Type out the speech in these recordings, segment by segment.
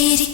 America.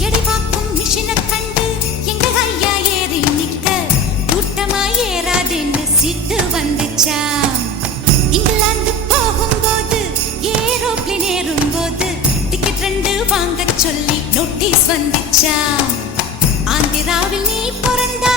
எடிவாக்கும் மிஷினை கண்டு எங்க ஐயா ஏறி நிக்க கூட்டமா ஏறாதேன்னு சிட்டு வந்துச்சா? இங்கிலாந்து போகும்போது ஏரோப்ளேன் ஏறும்போது டிக்கெட் ரெண்டு வாங்க சொல்லி நோட்டீஸ் வந்துச்சா? ஆந்திராவில் நீ பிறந்தா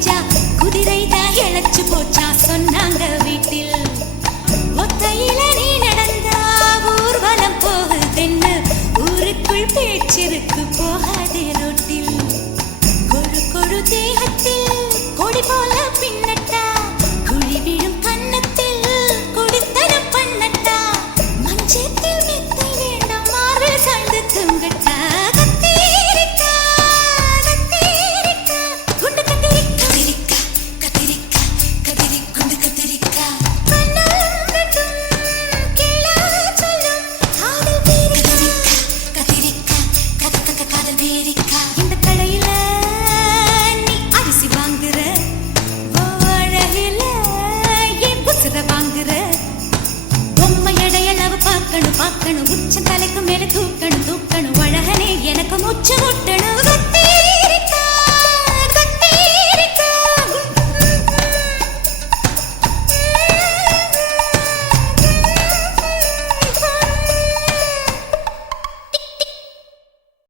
செஞ்சா குதிரை தான் இழைச்சு போச்சா சொன்னாங்க வீட்டில். ஒத்தையில நீ நடந்தா ஊர்வலம் போகுதுன்னு ஊருக்குள் பேச்சிருக்கு போ